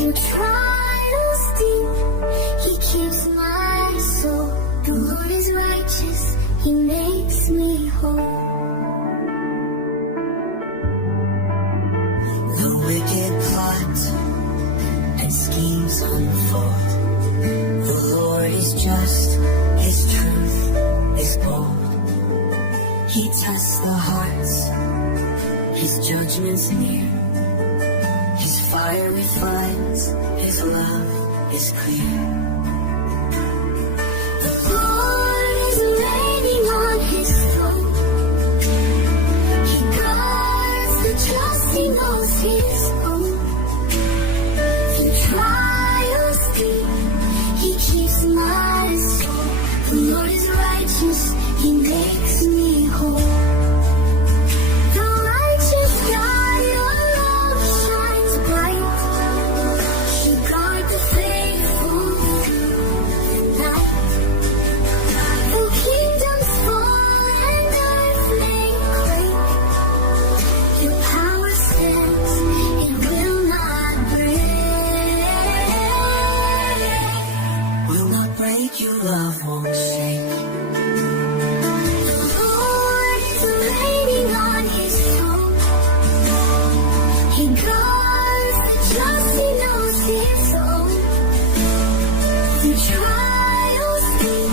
Through trials deep, He keeps my soul. The Lord is righteous, He makes me whole. The wicked plot and schemes unfold. The Lord is just, His truth is bold. He tests the hearts, His judgment's near. His fire refines, His love is clear. The Lord is reigning on His throne. He guards the just, He knows His own. Through trials deep, He keeps my soul. The Lord is righteous, He makes me whole. The righteous God, your love shines bright. You guard the faithful through the night. Though kingdoms fall and earth may quake, your power stands, it will not break. Will not break, your love won't shake. The Lord is reigning on His throne. He guards the just, He knows His own. Through trials deep,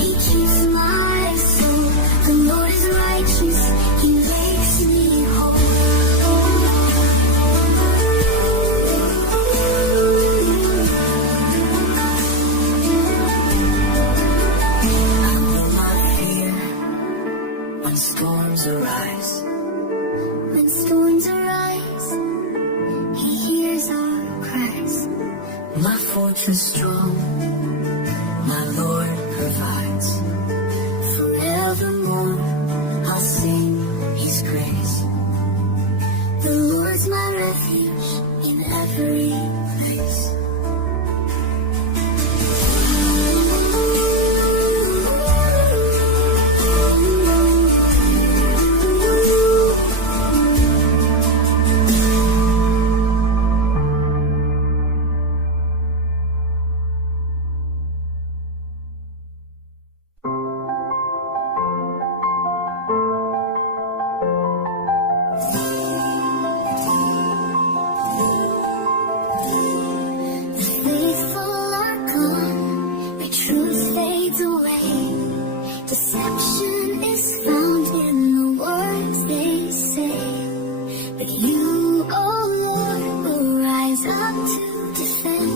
He keeps my soul. The Lord is righteous, He makes me whole. I will not fear when storms arise. When storms arise, He hears our cries. My fortress strong, my Lord provides. Forevermore, I'll sing His grace. The Lord's my refuge in every place. The faithful are gone, the truth fades away. Deception is found in the words they say. But you, oh Lord, will rise up to defend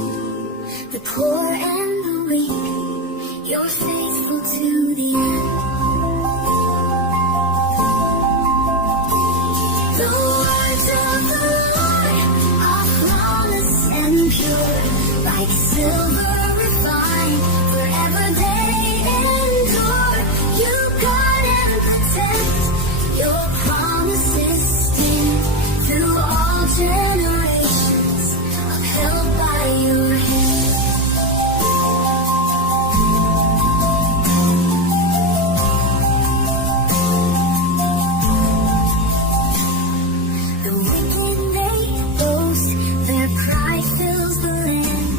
the poor and the weak. You're faithful to the end. The words of the Lord are flawless and pure, like silver refined, forever they endure. You guard and protect, your promises stand through all generations, upheld by your hand. The wicked they boast, their pride fills the land.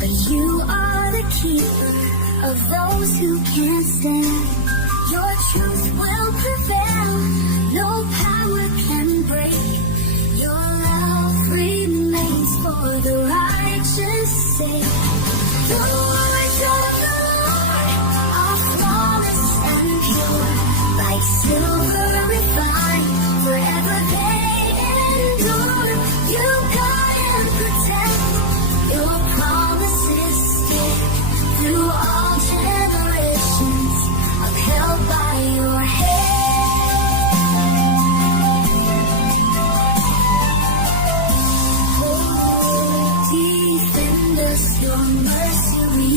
But you are the keeper of those who can't stand. Your truth will prevail, no power can break. Your love remains for the righteous sake. The words of the Lord are flawless and pure, like silver refined, forever they endure. You guard and protect, your promises stand through all generations, upheld by your hand. Oh, defend us, your mercy we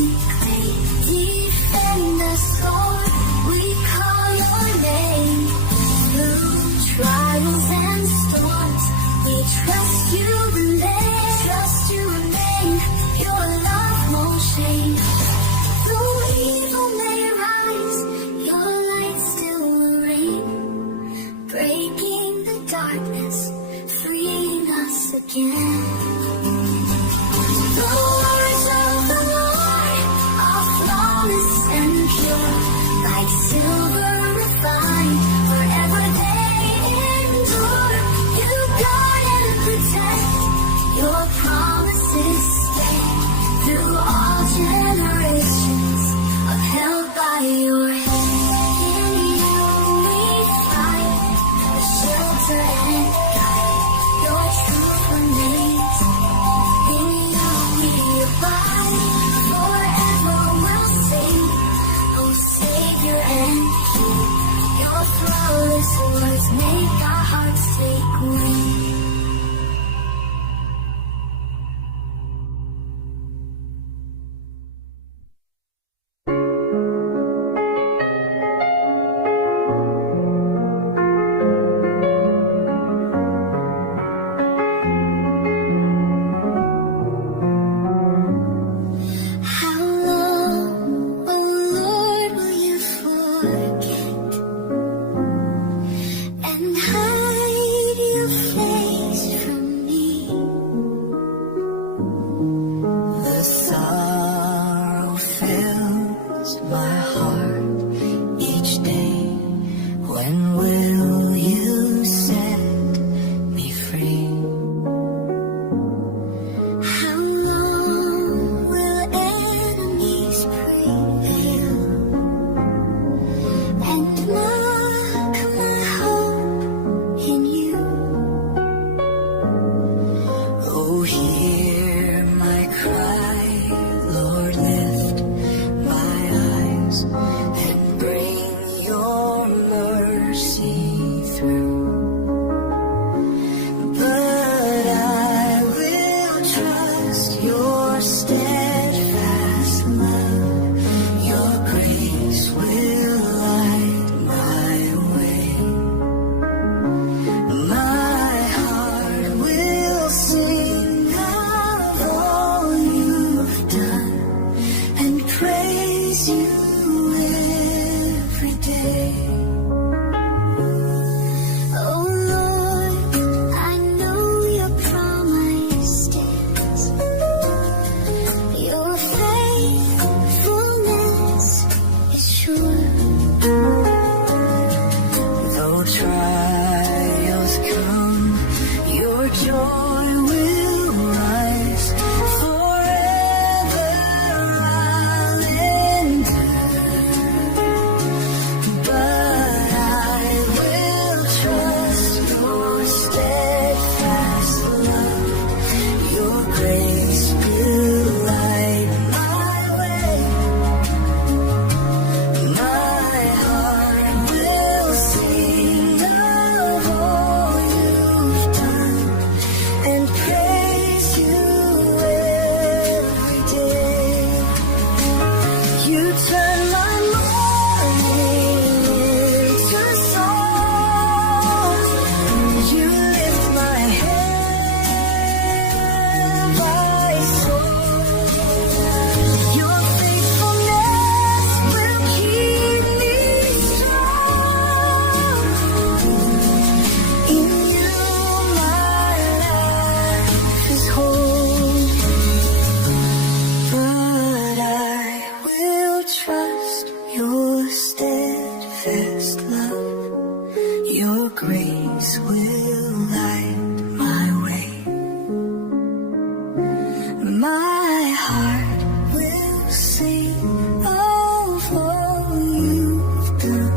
trust your steadfast love. Your grace will light my way. My heart will sing of all you've done and praise you every day. Oh Lord, I know your promise stands. Your faithfulness is sure. Though trials come, your joy will rise. Forever I'll endure. But I will trust your steadfast love. Your grace will light my way. My heart will sing of all you've done and praise you every day. You turn my mourning into song. You lift my head by soul. Your faithfulness will keep me strong. In you my life is whole. But I will trust your steadfast love. Your grace will light my way. My heart will sing of all you've done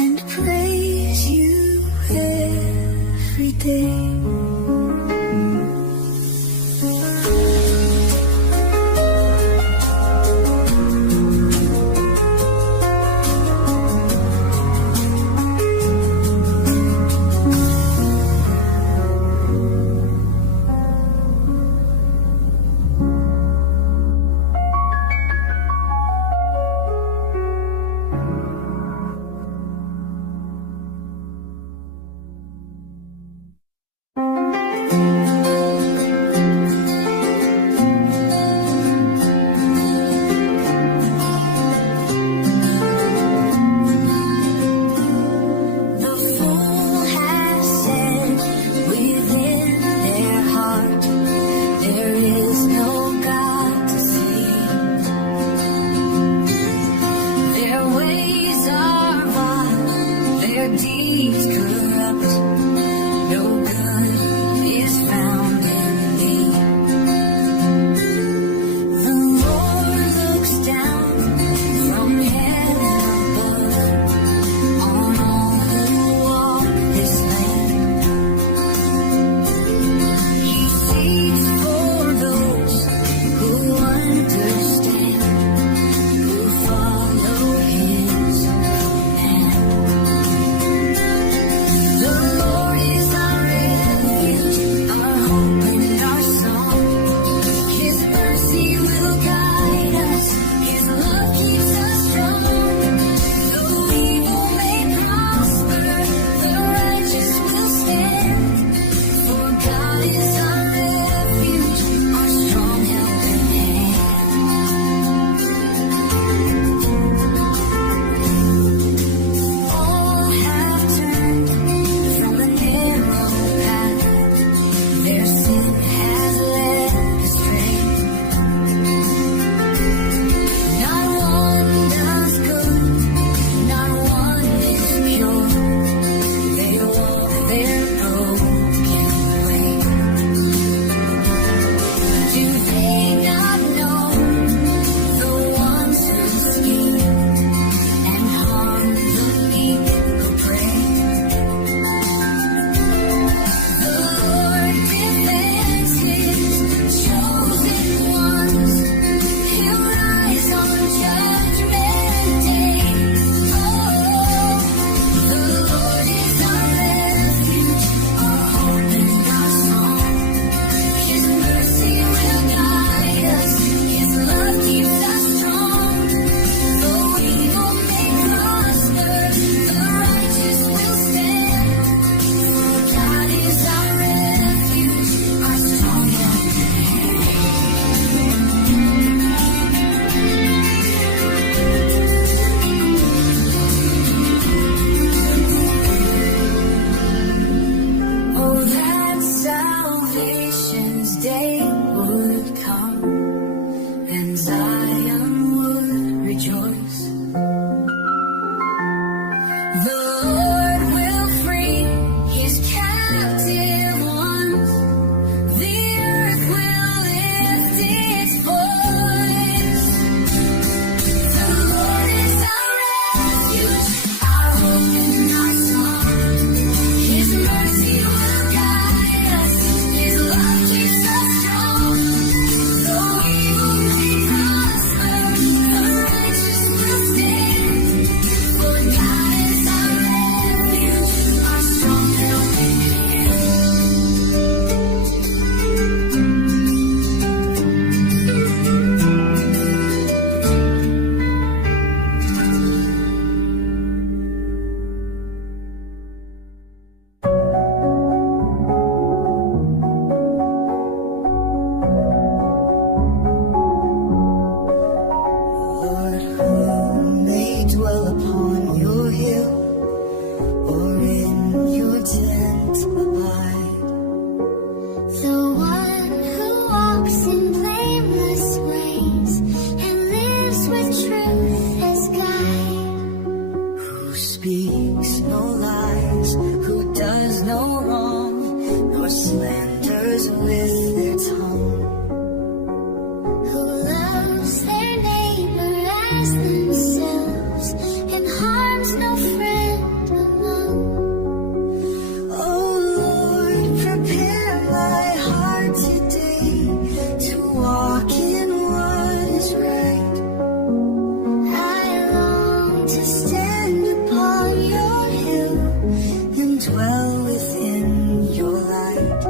and praise you every day. day would come and Zion would rejoice. The Lord will free his captive ones. The earth will lift its voice. The Lord is our refuge, our hope and our song. His mercy will guide us, his love keeps us strong. Though evil may prosper, the righteous will stand. For God is our refuge, our strong helping hand. Lord, who may dwell upon your hill, or in your tent abide? The one who walks in blameless ways and lives with truth as guide. Who speaks no lies, who does no wrong, nor slanders with their tongue. Who loves their neighbor as themselves and harms no friend among. Oh Lord, prepare my heart today to walk in what is right. I long to stand upon your hill And dwell within your light.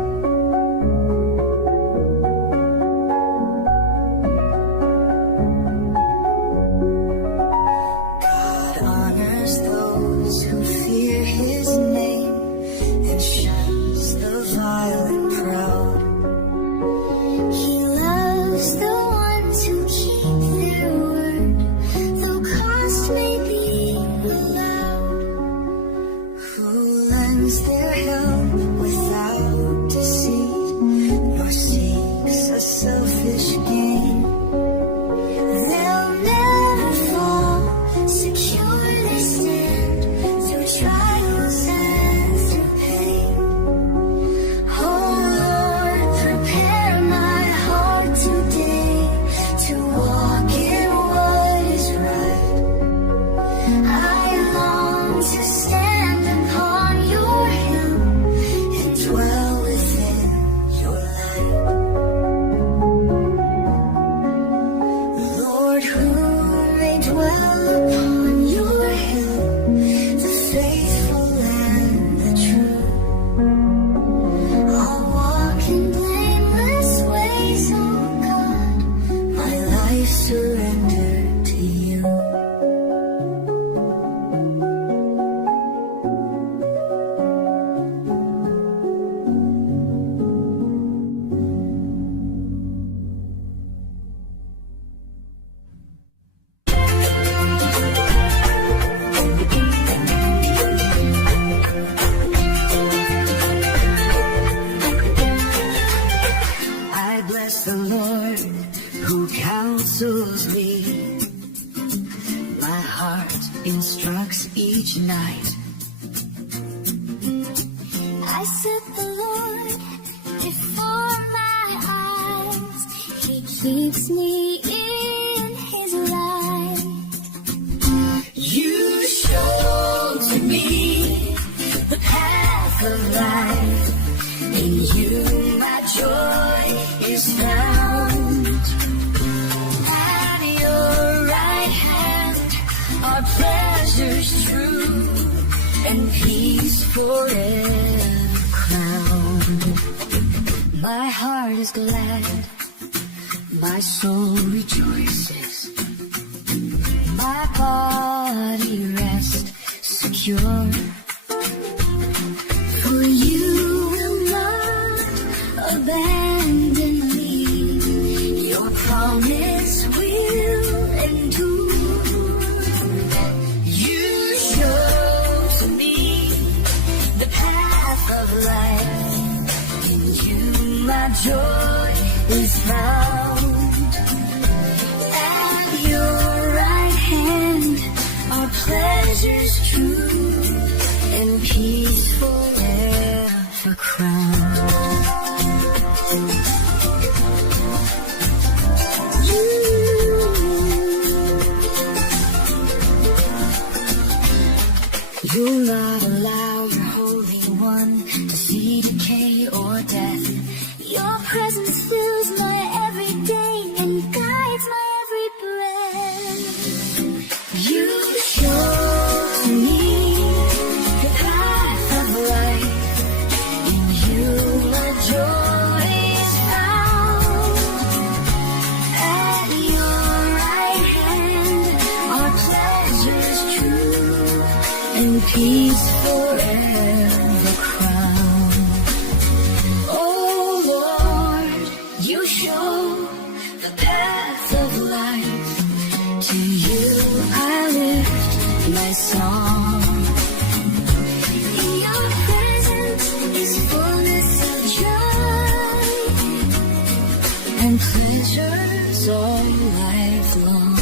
God honors those who fear his name and shuns the vile and proud. He loves the ones who keep their word, though cost may be allowed. Who lends their help without deceit, nor seeks a selfish gain. They'll never fall, secure they stand through trials and through pain. Oh Lord, prepare my heart today to walk in what is right. I long to stand upon your hill And dwell within your light. Lord, who may dwell upon your hill, the faithful and the true. I'll walk in blameless ways, oh God. My life surrendered to you. I bless the Lord who counsels me. My heart instructs each night. I set the Lord before my eyes. He keeps me in his light. You show to me the path of life. In you my joy is found. At your right hand are pleasures true and peace forever crowned. My heart is glad, my soul rejoices. My body rests secure. For you will not abandon me. Your promise will endure. You show to me the path of life. In you my joy is found. At your right hand are pleasures true and peace forever crowned. You'll not allow your Holy One to see decay or death. Your presence fills my every day and guides my every breath. You show to me the path of life. In you my joy is found. At your right hand are pleasures true and peace forever crowned. Oh Lord, you show the path of life. To you I lift my song. In your presence is fullness of joy and pleasures all life long.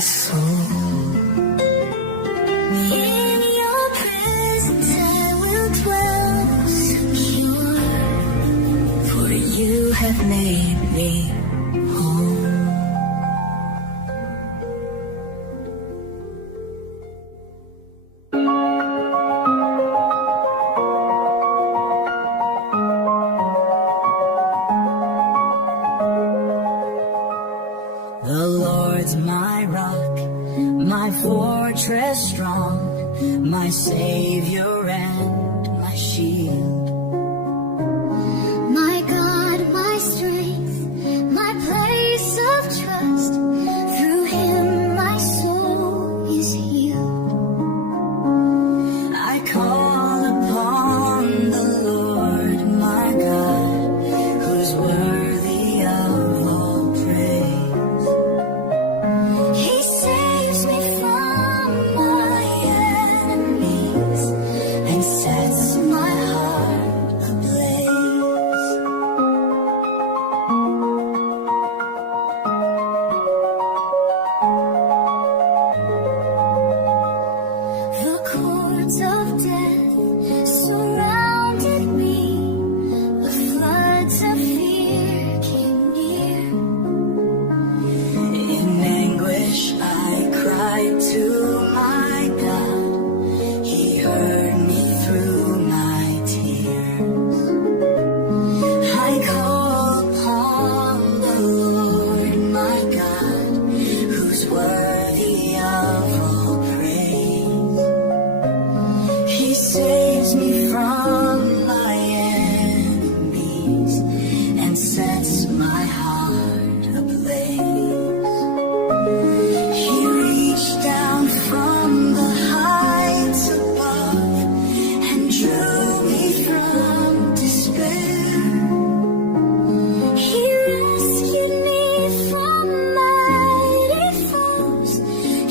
soul. In your presence I will dwell secure, for you have made me whole. The Lord's my rock, my fortress strong, my Savior and my shield. My God, my strength, my place of trust, through him my soul is healed. I call upon the Lord my God, who's worthy of all praise. He saves me from my enemies And sets my heart ablaze. The cords of death surrounded me, the floods of fear came near. In anguish I cried to my God. He heard me through my tears. I call upon the Lord my God, who's worthy of all praise. He saves me from my enemies and sets my heart ablaze. He reached down from the heights above and drew me from despair. He rescued me from mighty foes,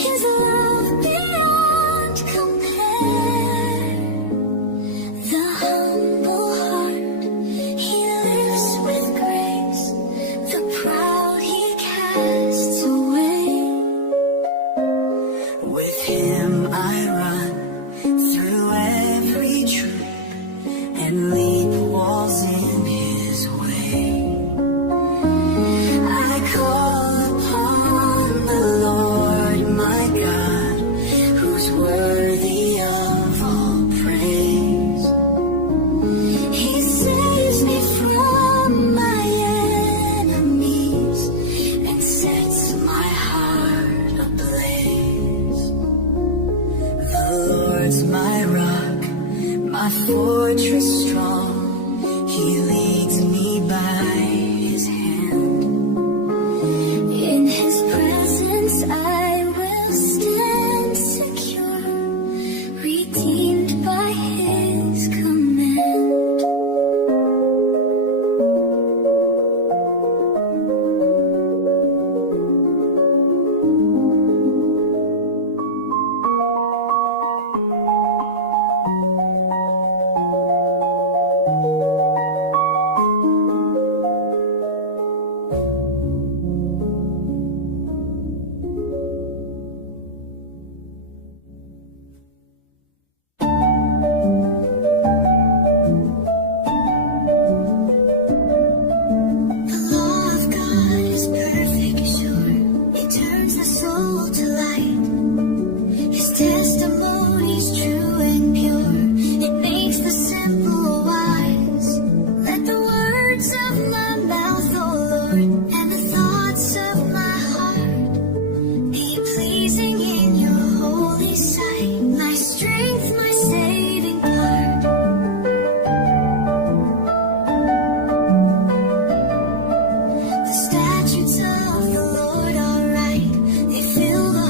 his love beyond compare. The humble heart he lifts with grace, the proud he casts away. With him I run through every troop and leap walls in his way. I call upon the Lord my God, who's worthy of all praise. He saves me from my enemies And sets my heart ablaze. The Lord's my rock, my fortress strong. He leads me by his hand. In his presence I will stand secure, redeemed by his command. The law of God is perfect, sure. It turns the soul to light. His testimony's true and pure. It makes the simple wise. Let the words of my mouth, O Lord, and the thoughts of my heart be pleasing in your holy sight. My strength, my saving part. The statutes of the Lord are right. They fill the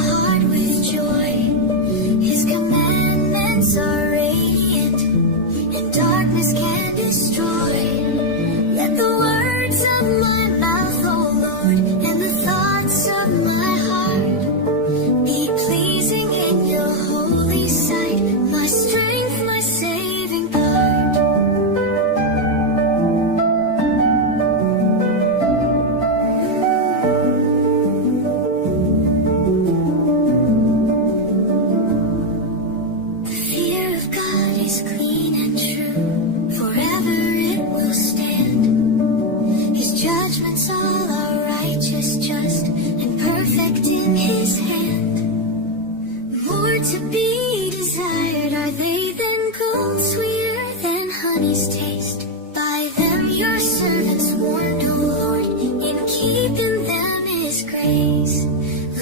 to be desired are they, then gold sweeter than honey's taste. By them your servants warned, O Lord, in keeping them is grace.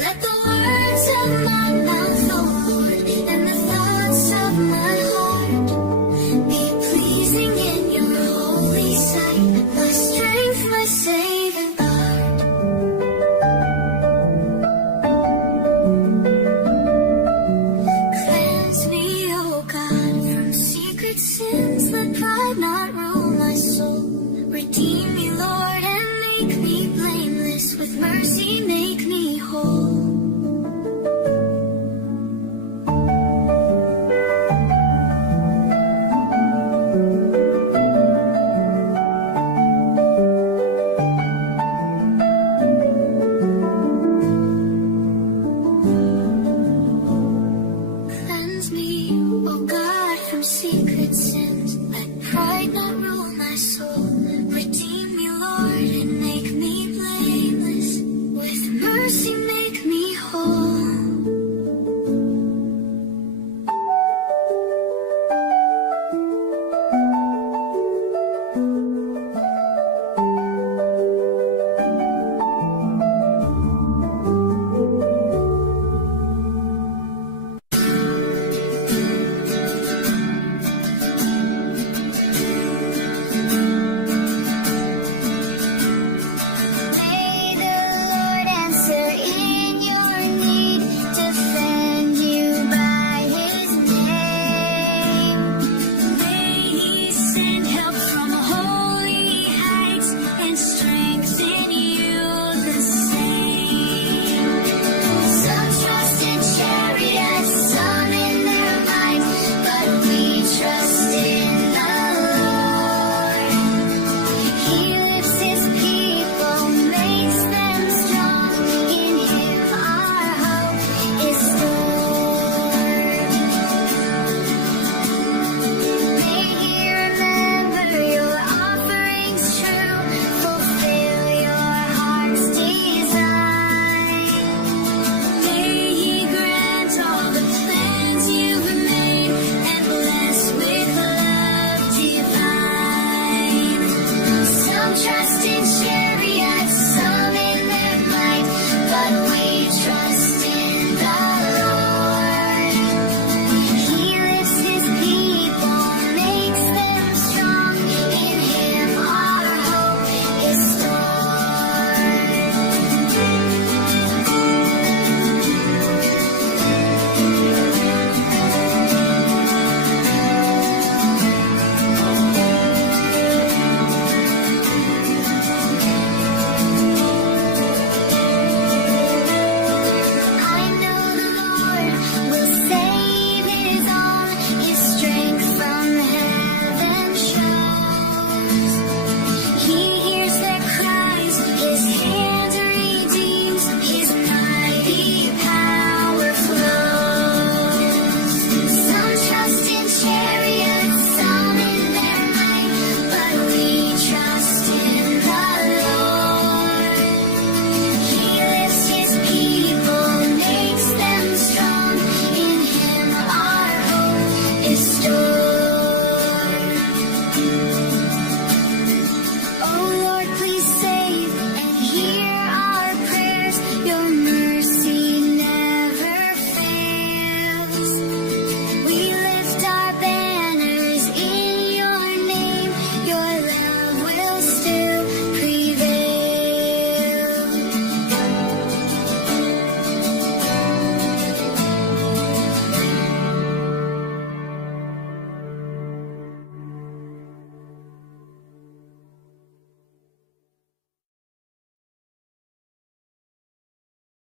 Let the words of my mouth